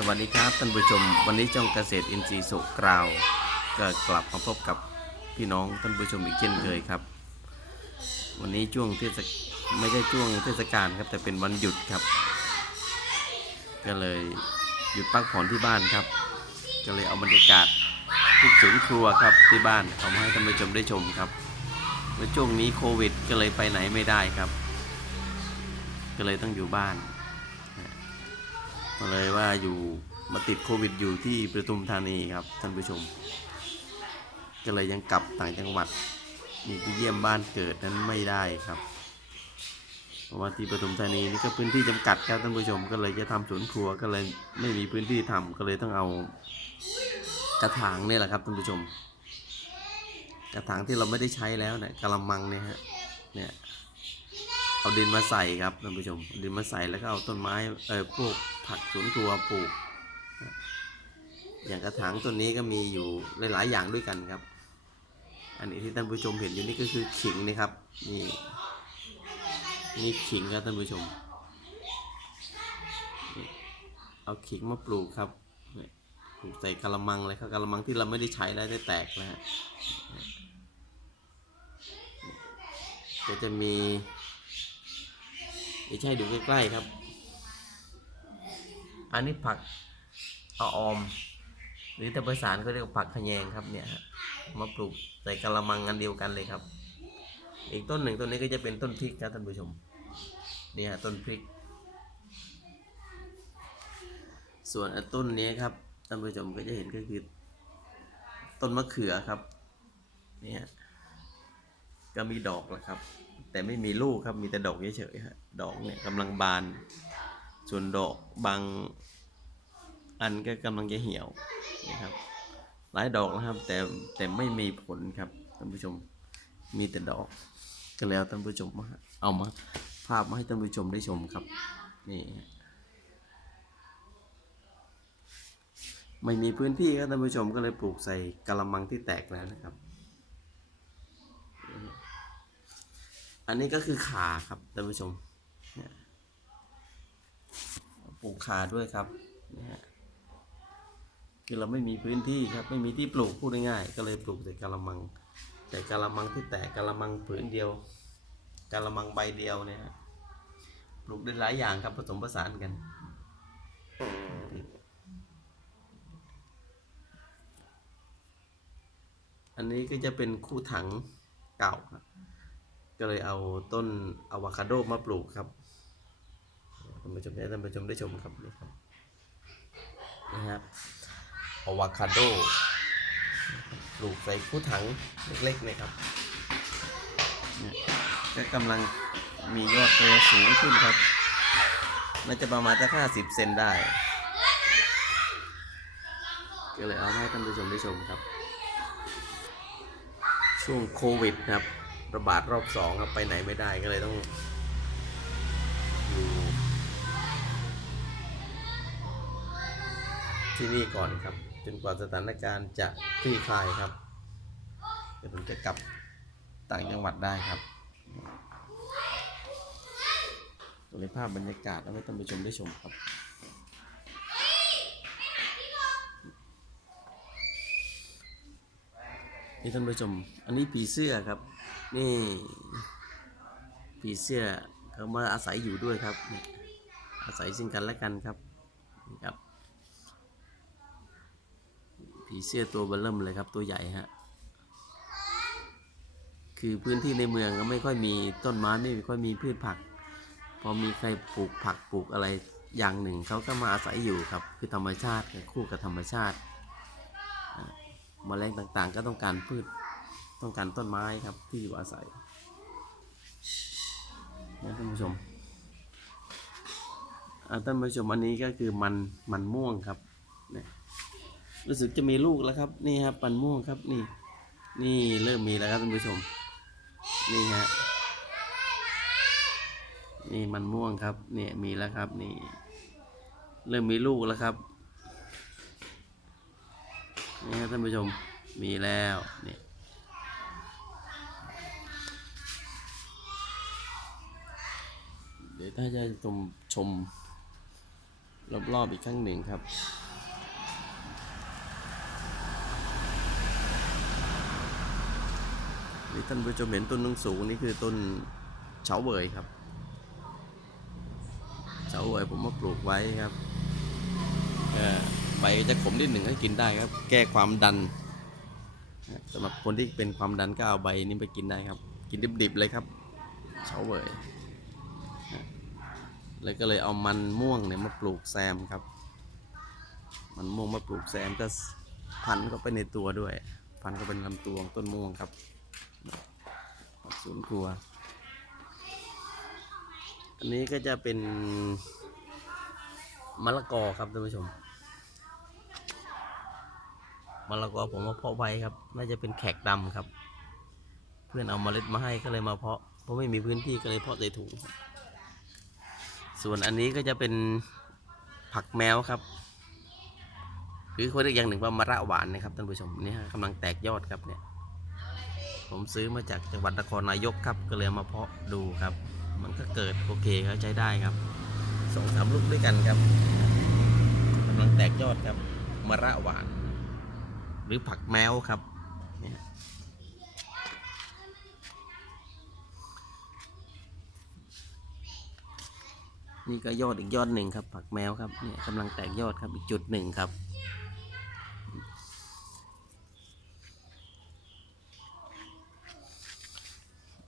สวัสดีครับท่านผู้ชม วันนี้จองเกษตรอินทรีย์สุกราวก็กลับมาพบกับพี่น้องท่านผู้ชมอีกเช่นเคยครับ วันนี้ช่วงเทศกไม่ใช่ช่วงเทศกาลครับ แต่เป็นวันหยุดครับ ก็เลยหยุดพักผ่อนที่บ้านครับ ก็เลยเอาบรรยากาศที่ศูนครัวครับที่บ้านเอามาให้ท่านผู้ชมได้ชมครับเมื่อช่วงนี้โควิดก็เลยไปไหนไม่ได้ครับ ก็เลยต้องอยู่บ้าน มาเลยว่าอยู่มาติดโควิดอยู่ที่ประทุมธานีครับท่านผู้ชม ก็เลยยังกลับต่างจังหวัดมีไปเยี่ยมบ้านเกิดนั้นไม่ได้ครับ เพราะว่าที่ประทุมธานีนี่ก็พื้นที่จำกัดครับท่านผู้ชมก็เลยจะทำสวนครัวก็เลยไม่มีพื้นที่ทำก็เลยต้องเอากระถางนี่แหละครับท่านผู้ชม กระถางที่เราไม่ได้ใช้แล้วเนี่ยกระมังเนี่ยฮะเนี่ย เอาดินมาใส่ครับท่านผู้ชมดินมาใส่แล้วก็เอาต้นไม้เออพวกผักสวนครัวปลูก อย่างกระถางต้นนี้ก็มีอยู่หลาย ๆ อย่างด้วยกันครับ อันนี้ที่ท่านผู้ชมเห็นอยู่นี่ก็คือขิงนะครับนี่นี่ขิงครับท่านผู้ชม เอาขิงมาปลูกครับปลูกใส่กระมังเลยครับกระมังที่เราไม่ได้ใช้แล้วได้แตกแล้วฮะก็จะมี เดี๋ยวให้ดูใกล้ๆครับ อันนี้ผักอาออม หรือแต่ภาษาเขาเรียกว่าผักขแยงครับเนี่ยฮะมาปลูกใส่กะละมังอันเดียวกันเลยครับ อีกต้นหนึ่งต้นนี้ก็จะเป็นต้นพริกครับท่านผู้ชมนี่ฮะต้นพริก ส่วนอันต้นนี้ครับท่านผู้ชมก็จะเห็นก็คือต้นมะเขือครับนี่ฮะก็มีดอกแล้วครับ แต่ไม่มีลูกครับมีแต่ดอกเฉยๆฮะดอกเนี่ยกำลังบาน ส่วนดอกบางอันก็กำลังจะเหี่ยวนะครับ หลายดอกนะครับ แต่แต่ไม่มีผลครับท่านผู้ชมมีแต่ดอกก็แล้วท่านผู้ชมมาเอามาภาพมาให้ท่านผู้ชมได้ชมครับนี่ไม่มีพื้นที่ครับท่านผู้ชมก็เลยปลูกใส่กระมังที่แตกแล้วนะครับ อันนี้ก็คือขาครับท่านผู้ชมปลูกขาด้วยครับนะฮะคือเราไม่มีพื้นที่ครับไม่มีที่ปลูกพูดง่ายๆก็เลยปลูกใส่กะละมังใส่กะละมังที่แตกกะละมังผืนเดียวกะละมังใบเดียวเนี่ยฮะปลูกได้หลายอย่างครับผสมผสานกันอันนี้ก็จะเป็นคู่ถังเก่าครับ ก็เลยเอาต้นอะวคาโดมาปลูกครับท่านผู้ชมให้ท่านผู้ชมได้ชมครับนี่ครับนะครับอะวคาโดปลูกใส่คู่ถังเล็กๆเลยครับก็กำลังมียอดตัวสูงขึ้นครับ น่าจะประมาณจะห้าสิบเซนได้ ก็เลยเอามาให้ท่านผู้ชมได้ชมครับ ช่วงโควิดครับ ระบาดรอบสองครับไปไหนไม่ได้ก็เลยต้องอยู่ที่นี่ก่อนครับ จนกว่าสถานการณ์จะคลี่คลายครับเดี๋ยวผมจะกลับต่างจังหวัดได้ครับตัวในภาพบรรยากาศแล้วให้ท่านผู้ชมได้ชมครับนี่ท่านผู้ชม อันนี้ผีเสื้อครับ นี่ผีเสื้อเขามาอาศัยอยู่ด้วยครับนี่อาศัยซึ่งกันและกันครับนี่ครับ ผีเสื้อตัวเบลเริ่มเลยครับตัวใหญ่ฮะคือพื้นที่ในเมืองก็ไม่ค่อยมีต้นไม้ไม่ค่อยมีพืชผัก พอมีใครปลูกผักปลูกอะไรอย่างหนึ่งเขาก็มาอาศัยอยู่ครับ คือธรรมชาติคู่กับธรรมชาติแมลงต่างๆ ก็ต้องการพืช ต้องการต้นไม้ครับที่อยู่อาศัยนะท่านผู้ชมท่านผู้ชมอันนี้ก็คือมันมันม่วงครับเนี่ยรู้สึกจะมีลูกแล้วครับ นี่ครับมันม่วงครับนี่ นี่เริ่มมีแล้วครับท่านผู้ชม นี่ฮะนี่มันม่วงครับเนี่ยมีแล้วครับนี่ เริ่มมีลูกแล้วครับนี่ครับท่านผู้ชมมีแล้วเนี่ย ถ้าจะชมชมรอบๆอีกครั้งหนึ่งครับนี่ท่านผู้ชมเห็นต้นนสูงนี่คือต้นเฉาเวยครับเฉาเวยผมมาปลูกไว้ครับใบจะขมนิดหนึ่งให้กินได้ครับ แก้ความดันสำหรับคนที่เป็นความดันก็เอาใบนี้ไปกินได้ครับ กินดิบๆเลยครับเฉาเวย เลยก็เลยเอามันม่วงเนี่ยมาปลูกแซมครับ มันม่วงมาปลูกแซมก็พันเข้าไปในตัวด้วย พันเข้าไปในลำตัวของต้นม่วงครับสวนครัว อันนี้ก็จะเป็นมะละกอครับท่านผู้ชมมะละกอผมมาเพาะไว้ครับ น่าจะเป็นแขกดำครับ เพื่อนเอาเมล็ดมาให้ก็เลยมาเพาะ เพราะไม่มีพื้นที่ก็เลยเพาะใส่ถุง ส่วนอันนี้ก็จะเป็นผักแมวครับ หรือคนเรีกอย่างหนึ่งว่ามะระหวานนะครับท่านผู้ชมนี่กำลังแตกยอดครับเนี่ย ผมซื้อมาจากจังหวัดนครนายกครับ ก็เลยมาเพาะดูครับ มันก็เกิดโอเคครับใช้ได้ครับสองสามลูกด้วยกันครับกำลังแตกยอดครับมะระหวาน หรือผักแมวครับเนี่ย นี่ก็ยอดอีกยอดหนึ่งครับ ผักแมวครับเนี่ยกำลังแตกยอดครับอีกจุดหนึ่งครับ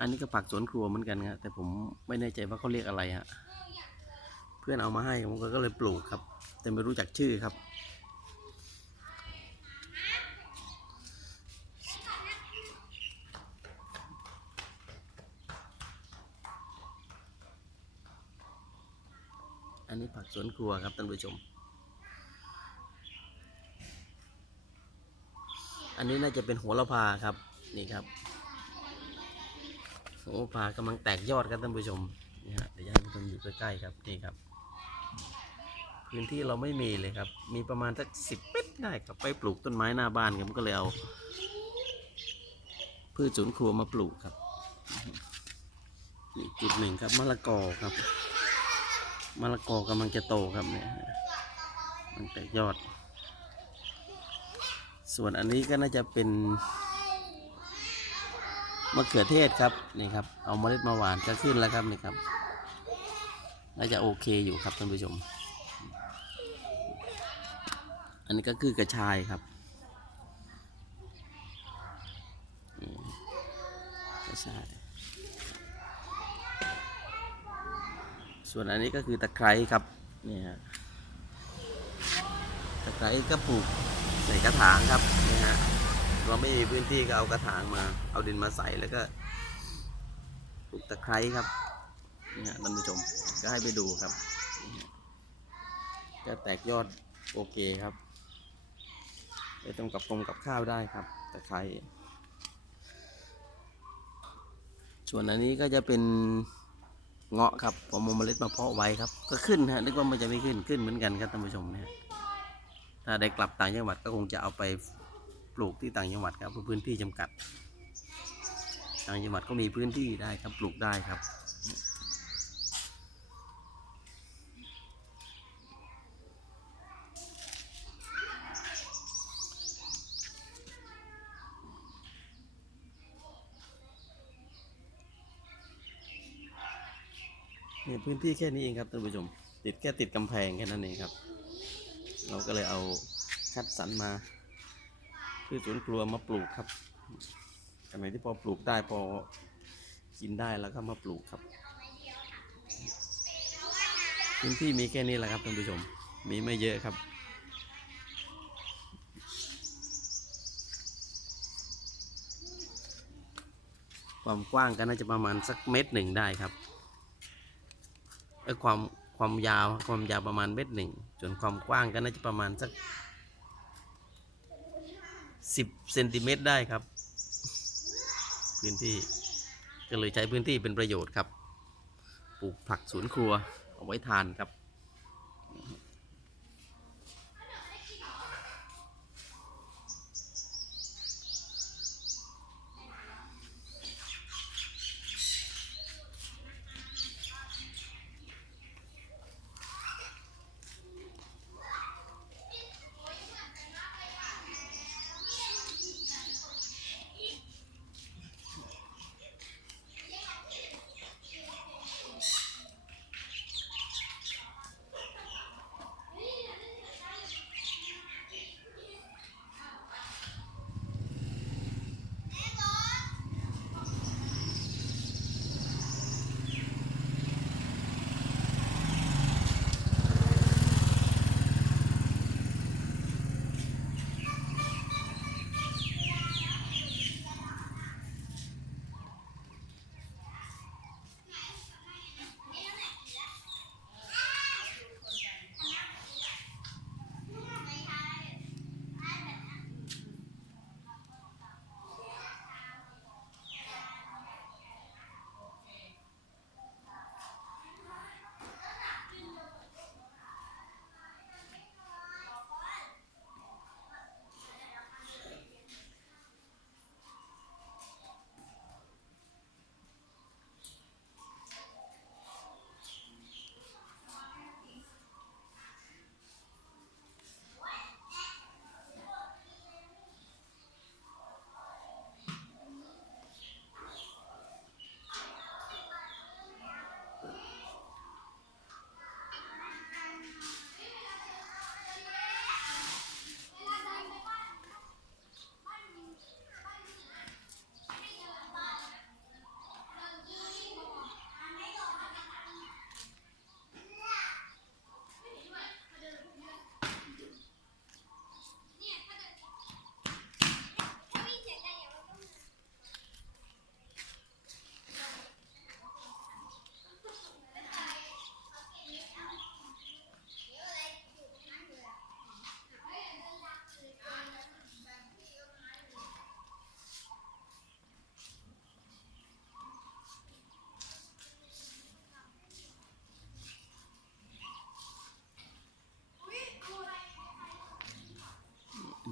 อันนี้ก็ผักสวนครัวเหมือนกันครับแต่ผมไม่แน่ใจว่าเขาเรียกอะไรฮะเพื่อนเอามาให้ผมก็เลยปลูกครับ แต่ไม่รู้จักชื่อครับ นนี้ผักสวนครัวครับท่านผู้ชม อันนี้น่าจะเป็นโหระพาครับ นี่ครับโอ้ผากำลังแตกยอดครับท่านผู้ชมนี่ฮะเดี๋ยวจะให้ท่านผู้ชมอยู่ใกล้ๆครับนี่ครับ พื้นที่เราไม่มีเลยครับ มีประมาณสักสิบเมตรได้ครับไปปลูกต้นไม้หน้าบ้านครับก็เลยเอาพืชสวนครัวมาปลูกครับนี่จุดหนึ่งครับมะละกอครับ มะละกอกำลังจะโตครับเนี่ยมันแตกยอด ส่วนอันนี้ก็น่าจะเป็นมะเขือเทศครับนี่ครับ เอาเมล็ดมาหวานก็ขึ้นแล้วครับนี่ครับ น่าจะโอเคอยู่ครับท่านผู้ชม อันนี้ก็คือกระชายครับกระชาย ส่วนอันนี้ก็คือตะไคร้ครับนี่ฮะตะไคร้ก็ปลูกใส่กระถางครับนี่ฮะเราไม่มีพื้นที่ก็เอากระถางมา เอาดินมาใส่แล้วก็ปลูกตะไคร้ครับนี่ฮะท่านผู้ชมก็ให้ไปดูครับก็แตกยอดโอเคครับไปตรงกับกลมกับข้าวได้ครับตะไคร้ส่วนอันนี้ก็จะเป็น เงาะครับผมเอาเมล็ดมาเพาะไว้ครับ ก็ขึ้นฮะนึกว่ามันจะไม่ขึ้นขึ้นเหมือนกันครับท่านผู้ชมนะฮะถ้าได้กลับต่างจังหวัดก็คงจะเอาไปปลูกที่ต่างจังหวัดครับเพราะพื้นที่จำกัด ต่างจังหวัดก็มีพื้นที่ได้ครับปลูกได้ครับ เนี่ยพื้นที่แค่นี้เองครับท่านผู้ชม ติดแค่ติดกำแพงแค่นั้นเองครับ เราก็เลยเอาคัดสรรมาพืชสวนครัวมาปลูกครับอันไหนที่พอปลูกได้พอกินได้แล้วก็มาปลูกครับ พื้นที่มีแค่นี้แหละครับท่านผู้ชม มีไม่เยอะครับความกว้างก็น่าจะประมาณสักเมตรหนึ่งได้ครับ ความความยาวความยาวประมาณเมตรหนึ่งส่วนความกว้างก็น่าจะประมาณสักสิบเซนติเมตรได้ครับ พื้นที่ก็เลยใช้พื้นที่เป็นประโยชน์ครับ ปลูกผักสวนครัวเอาไว้ทานครับ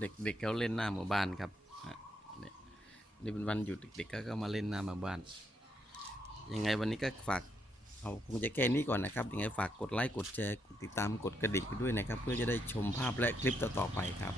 เด็กๆเขาเล่นหน้าหมู่บ้านครับนี่เป็นวันหยุดเด็กๆก็ก็มาเล่นหน้าหมู่บ้าน ยังไงวันนี้ก็ฝากเอาคงจะแค่นี้ก่อนนะครับ ยังไงฝากกดไลค์กดแชร์กดติดตามกดกระดิ่งไปด้วยนะครับ เพื่อจะได้ชมภาพและคลิปต่อๆไปครับ